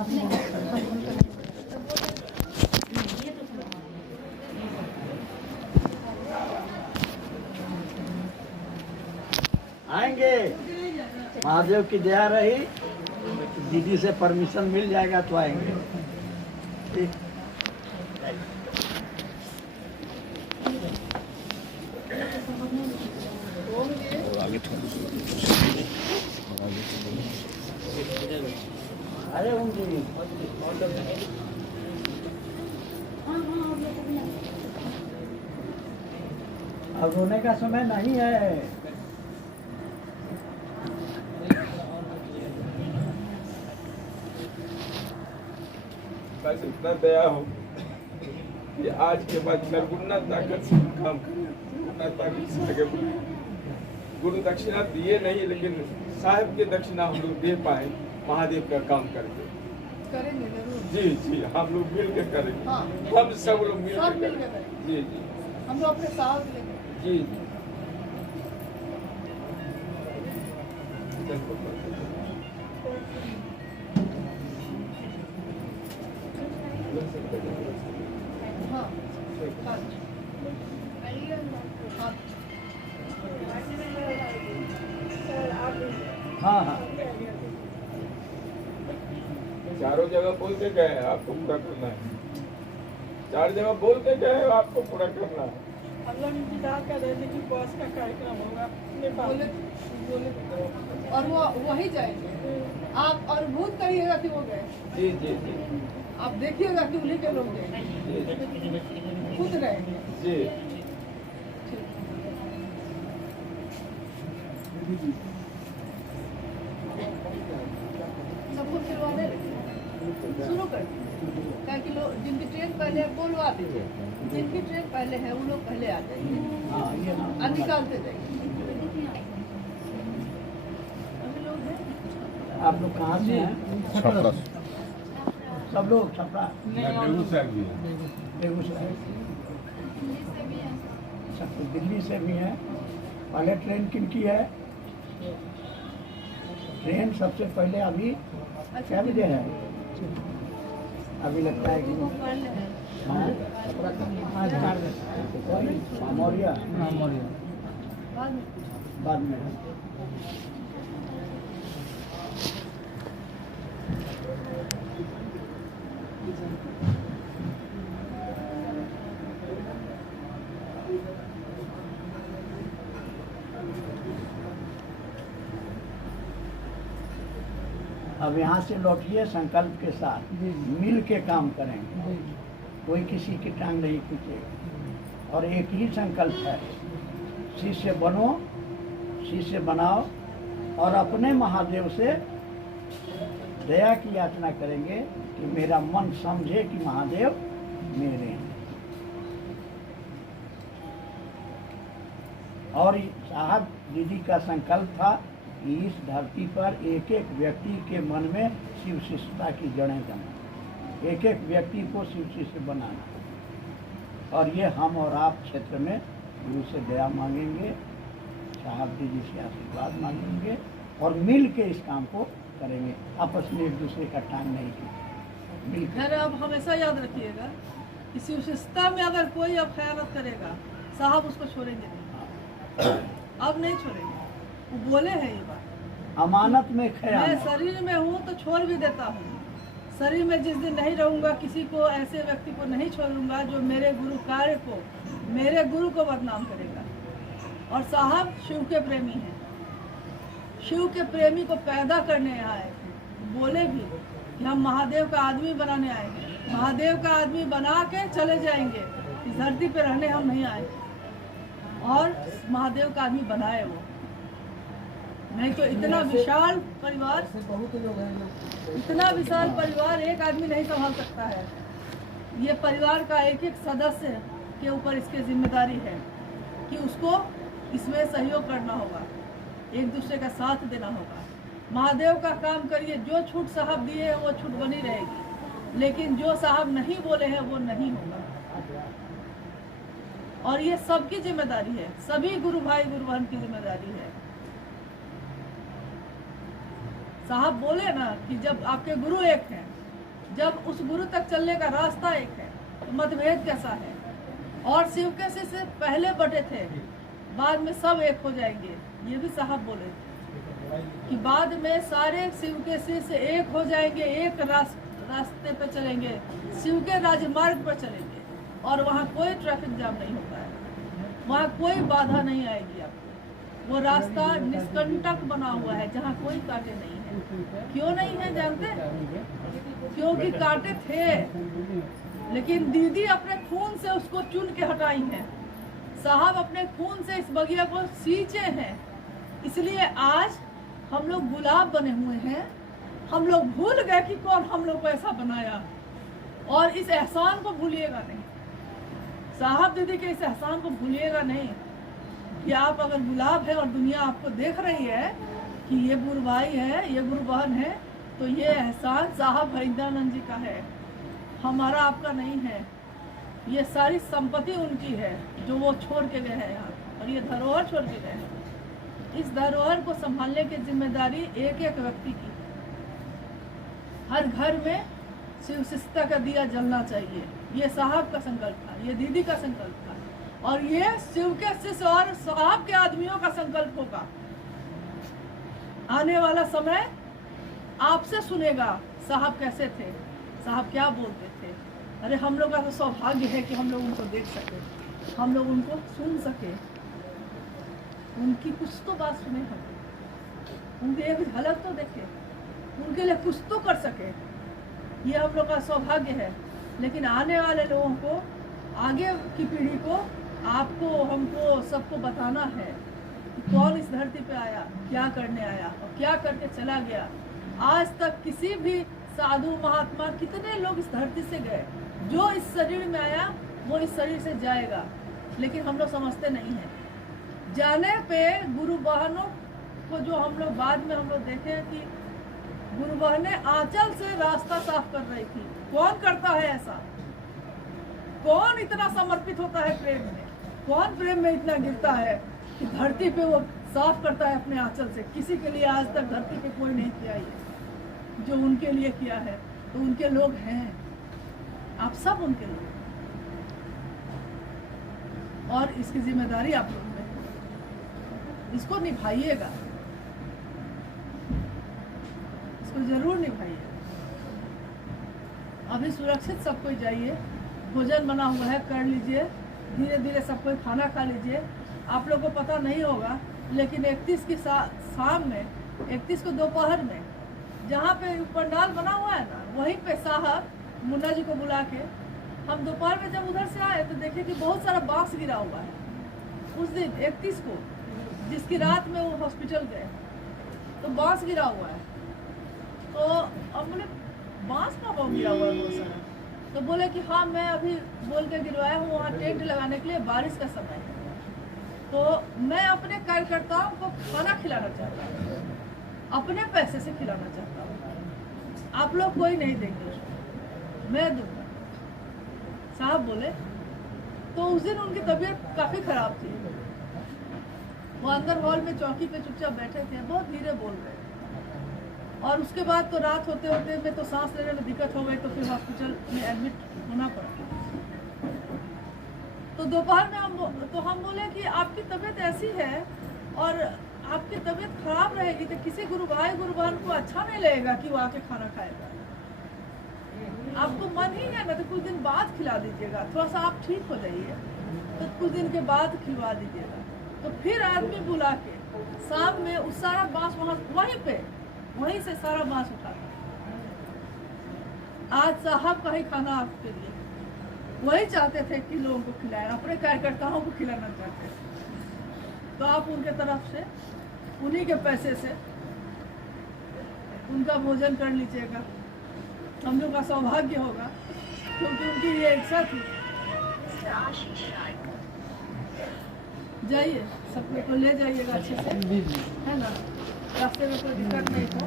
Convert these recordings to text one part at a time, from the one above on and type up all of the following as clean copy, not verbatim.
आएंगे, महादेव की दया रही, दीदी से परमिशन मिल जाएगा तो आएंगे। ठीक। अरे अब रोने का समय नहीं है। बस इतना दया हो कि आज के बाद गुरुना ताकत से काम करें, गुरुना ताकत से आगे बढ़ें। गुरु दक्षिणा दिए नहीं, लेकिन साहिब की दक्षिणा हम लोग दे पाए महादेव का काम करके। करेंगे जरूर। जी जी, हम लोग मिल के करेंगे। हाँ। हम सब लोग मिल सब के मिल के करेंगे। करेंगे। जी जी, हम लोग अपने साथ लेंगे। जी जी। हाँ हाँ हाँ, चारों जगह बोल के गए, आपको पूरा करना है। चार जगह बोल के गए, आपको पूरा करना है। अल्लाह ने विदा का रहने की बस का कार्यक्रम होगा नेपाल बोले बोले और वो वही जाएंगे। आप और भूत करिएगा कि वो गए, जी जी जी आप देखिएगा कि उन्हीं के लोग गए, जी खुद रहेंगे। जी। सबको खिलवा दे, शुरू कर। क्या कि लोग जिनकी ट्रेन पहले है बोलवा दीजिए, जिनकी ट्रेन पहले है वो लोग पहले आ जाएंगे हाँ, ये हाँ। और निकालते जाएंगे। अभी लोग हैं आप लोग कहाँ से हैं? छपरा। सब लोग छपरा, बेगूसराय भी है। बेगूसराय, अच्छा, तो दिल्ली से भी है। पहले ट्रेन किनकी है? ट्रेन सबसे पहले अभी क्या बजे है? अभी लगता है कि हाँ? मौर्या बाद में। अब यहाँ से लौटिए संकल्प के साथ, मिल के काम करेंगे, कोई किसी की टांग नहीं खींचेगा। और एक ही संकल्प है, शिष्य बनो, शिष्य बनाओ और अपने महादेव से दया की याचना करेंगे कि मेरा मन समझे कि महादेव मेरे हैं। और साहब दीदी का संकल्प था कि इस धरती पर एक एक व्यक्ति के मन में शिव शिष्यता की जड़ें जमाना, एक एक व्यक्ति को शिव शिष्य बनाना। और ये हम और आप क्षेत्र में गुरु से दया मांगेंगे, साहब दीदी से आशीर्वाद मांगेंगे और मिल के इस काम को करेंगे, आपस में एक दूसरे का टांग नहीं खींचेंगे, मिल खैर अब हमेशा याद रखिएगा कि शिव शिष्टता में अगर कोई अब खयानत करेगा साहब उसको छोड़ेंगे नहीं, अब नहीं छोड़ेंगे। वो बोले हैं ये बात, अमानत में मैं खयानत। शरीर में हूँ तो छोड़ भी देता हूँ, शरीर में जिस दिन नहीं रहूँगा किसी को, ऐसे व्यक्ति को नहीं छोड़ूंगा जो मेरे गुरु कार्य को, मेरे गुरु को बदनाम करेगा। और साहब शिव के प्रेमी हैं, शिव के प्रेमी को पैदा करने आए थे। बोले भी कि हम महादेव का आदमी बनाने आए हैं, महादेव का आदमी बना के चले जाएंगे, इस धरती पे रहने हम नहीं आए। और महादेव का आदमी बनाए वो, नहीं तो इतना विशाल परिवार, बहुत लोग हैं। इतना विशाल परिवार एक आदमी नहीं संभाल सकता है। ये परिवार का एक एक सदस्य के ऊपर इसकी जिम्मेदारी है कि उसको इसमें सहयोग करना होगा, एक दूसरे का साथ देना होगा। महादेव का काम करिए, जो छूट साहब दिए हैं वो छूट बनी रहेगी, लेकिन जो साहब नहीं बोले हैं वो नहीं होगा। और ये सबकी जिम्मेदारी है, सभी गुरु भाई गुरु बहन की जिम्मेदारी है। साहब बोले ना कि जब आपके गुरु एक हैं जब उस गुरु तक चलने का रास्ता एक है तो मतभेद कैसा है? और शिव के से पहले बटे थे, बाद में सब एक हो जाएंगे। ये भी साहब बोले थे कि बाद में सारे शिव के से एक हो जाएंगे, एक रास्ते पे चलेंगे, शिव के राजमार्ग पर चलेंगे और वहाँ कोई ट्रैफिक जाम नहीं होता है, वहाँ कोई बाधा नहीं आएगी आपको। वो रास्ता निष्कंटक बना हुआ है जहाँ कोई कांटे नहीं है। क्यों नहीं है जानते? क्योंकि कांटे थे लेकिन दीदी अपने खून से उसको चुन के हटाई है। साहब अपने खून से इस बगिया को सींचे हैं, इसलिए आज हम लोग गुलाब बने हुए हैं। हम लोग भूल गए कि कौन हम लोग को ऐसा बनाया, और इस एहसान को भूलिएगा नहीं। साहब दीदी के इस एहसान को भूलिएगा नहीं कि आप अगर गुलाब है और दुनिया आपको देख रही है कि ये गुरु भाई है, ये गुरु बहन है, तो ये एहसान साहब हरिंद्रानंद जी का है, हमारा आपका नहीं है। ये सारी संपत्ति उनकी है जो वो छोड़ के गए हैं यहाँ, और ये धरोहर छोड़ के गए हैं। इस धरोहर को संभालने की जिम्मेदारी एक एक व्यक्ति की। हर घर में शिव शिष्टता का दिया जलना चाहिए। ये साहब का संकल्प था, ये दीदी का संकल्प था, और ये शिव के शिष्य और साहब के आदमियों का संकल्प होगा। आने वाला समय आपसे सुनेगा साहब कैसे थे, साहब क्या बोलते थे। अरे हम लोग का तो सौभाग्य है कि हम लोग उनको देख सके, हम लोग उनको सुन सके, उनकी कुछ तो बात सुने हम, उनकी एक झलक तो देखे, उनके लिए कुछ तो कर सके। ये हम लोग का सौभाग्य है। लेकिन आने वाले लोगों को, आगे की पीढ़ी को, आपको, हमको, सबको बताना है कि कौन इस धरती पे आया, क्या करने आया और क्या करके चला गया। आज तक किसी भी साधु महात्मा, कितने लोग इस धरती से गए, जो इस शरीर में आया वो इस शरीर से जाएगा, लेकिन हम लोग समझते नहीं हैं। जाने पे गुरु बहनों को जो हम लोग बाद में हम लोग देखे कि गुरु बहनें आंचल से रास्ता साफ कर रही थी। कौन करता है ऐसा? कौन इतना समर्पित होता है प्रेम में? कौन प्रेम में इतना गिरता है कि धरती पे वो साफ करता है अपने आंचल से? किसी के लिए आज तक धरती पे कोई नहीं किया ये जो उनके लिए किया है। तो उनके लोग हैं, आप सब उनके लोग, और इसकी जिम्मेदारी आप लोग में है। इसको निभाइएगा, इसको जरूर निभाइए। अभी सुरक्षित सब कोई जाइए, भोजन बना हुआ है, कर लीजिए, धीरे धीरे सब कोई खाना खा लीजिए। आप लोग को पता नहीं होगा, लेकिन 31 की शाम में, 31 को दोपहर में, जहाँ पे पंडाल बना हुआ है ना, वहीं पे साहब मुन्ना जी को बुला के, हम दोपहर में जब उधर से आए तो देखे कि बहुत सारा बांस गिरा हुआ है। उस दिन 31 को, जिसकी रात में वो हॉस्पिटल गए, तो बांस गिरा हुआ है। तो अब बोले बांस का गिरा हुआ है बहुत सारा। तो बोले कि हाँ, मैं अभी बोल के गिरवाया हूँ वहाँ टेंट लगाने के लिए, बारिश का समय है, तो मैं अपने कार्यकर्ताओं को खाना खिलाना चाहता हूँ, अपने पैसे से खिलाना चाहता हूँ। आप लोग कोई नहीं देंगे उसको, मैं दूंगा। साहब बोले। तो उस दिन उनकी तबीयत काफ़ी ख़राब थी। वो अंदर हॉल में चौकी पे चुपचाप बैठे थे, बहुत धीरे बोल रहे। और उसके बाद तो रात होते होते में तो सांस लेने में दिक्कत हो गई, तो फिर हॉस्पिटल में एडमिट होना पड़ा। तो दोपहर में हम बोले कि आपकी तबीयत ऐसी है और आपकी तबीयत खराब रहेगी तो किसी गुरु भाई गुरु बहन को अच्छा नहीं लगेगा कि वो आके खाना खाएगा। आपको मन ही है ना, तो कुछ दिन बाद खिला दीजिएगा, थोड़ा सा आप ठीक हो जाइए, तो कुछ दिन के बाद खिलवा दीजिएगा। तो फिर आदमी बुला के शाम में उस सारा बांस वहीं से सारा बांस उठा। आज साहब का ही खाना आपके लिए, वही चाहते थे कि लोगों को खिलाएं, अपने कार्यकर्ताओं को खिलाना चाहते थे। तो आप उनके तरफ से, उन्हीं के पैसे से उनका भोजन कर लीजिएगा। हम लोग का सौभाग्य होगा, क्योंकि उनकी ये इच्छा थी। जाइए, सबको को ले जाइएगा अच्छे से, है ना, रास्ते में कोई दिक्कत नहीं हो,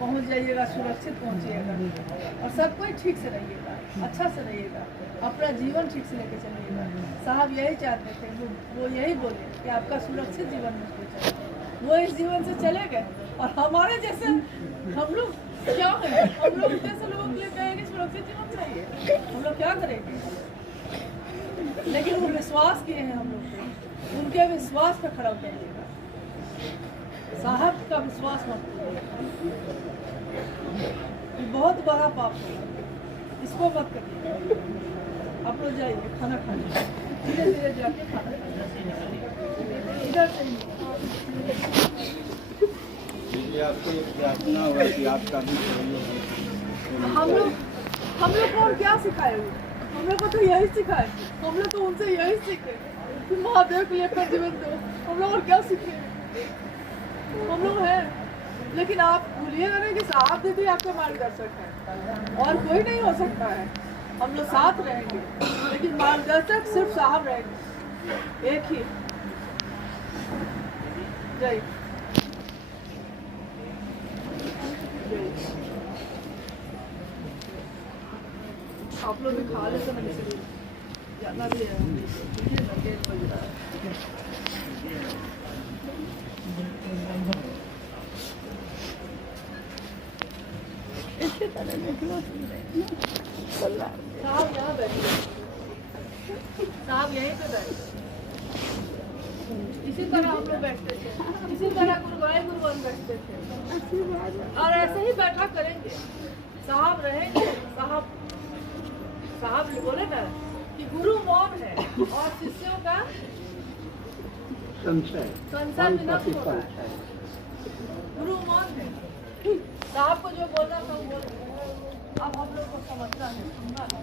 पहुंच जाइएगा, सुरक्षित पहुंचिएगा, और सब कोई ठीक से रहिएगा, अच्छा से रहिएगा, अपना जीवन ठीक से लेके चलिएगा। साहब यही चाहते थे, वो यही बोले कि आपका सुरक्षित जीवन मुझको चाहिए। वो इस जीवन से चले गए और हमारे जैसे हम लोग क्या करें? हम लोग जैसे लोगों के लिए कहेंगे सुरक्षित जीवन चाहिए, हम लोग क्या करेंगे? लेकिन वो विश्वास किए हैं हम लोग पे, उनके विश्वास पे खड़ा उतरिएगा। साहब का विश्वास मत करिएगा, ये बहुत बड़ा पाप है, इसको मत करिएगा। आप लोग जाइए खाना खाने, धीरे धीरे जाके खाना खाइए, इधर से ही। आपको प्रार्थना हुआ कि आपका भी हम लोग को और क्या सिखाए हुए? हम लोग को तो यही सिखाए, हम लोग तो उनसे यही सीखे कि महादेव के लिए अपना जीवन दो। हम लोग और क्या सीखे? हम लोग हैं, लेकिन आप भूलिएगा नहीं कि साहब दीदी आपका मार्गदर्शक है और कोई नहीं हो सकता है। हम लोग साथ रहेंगे, लेकिन मार्गदर्शक सिर्फ साहब रहेंगे, एक ही। जय आप लोग भी खा लेते ना, इसलिए जाना भी है। गेट बज रहा है। साहब यहाँ बैठे, साहब यहीं पे बैठे। इसी तरह हम लोग बैठते थे, इसी तरह गुरुवाई गुरुवन बैठते थे, और ऐसे ही बैठा करेंगे। साहब रहेंगे, साहब बोले ना कि गुरु मौन है और शिष्यों का संशय विनाश होता है। गुरु मौन है, साहब को जो बोलना था वो बोल। अब हम लोग को समझना है, सुनना है।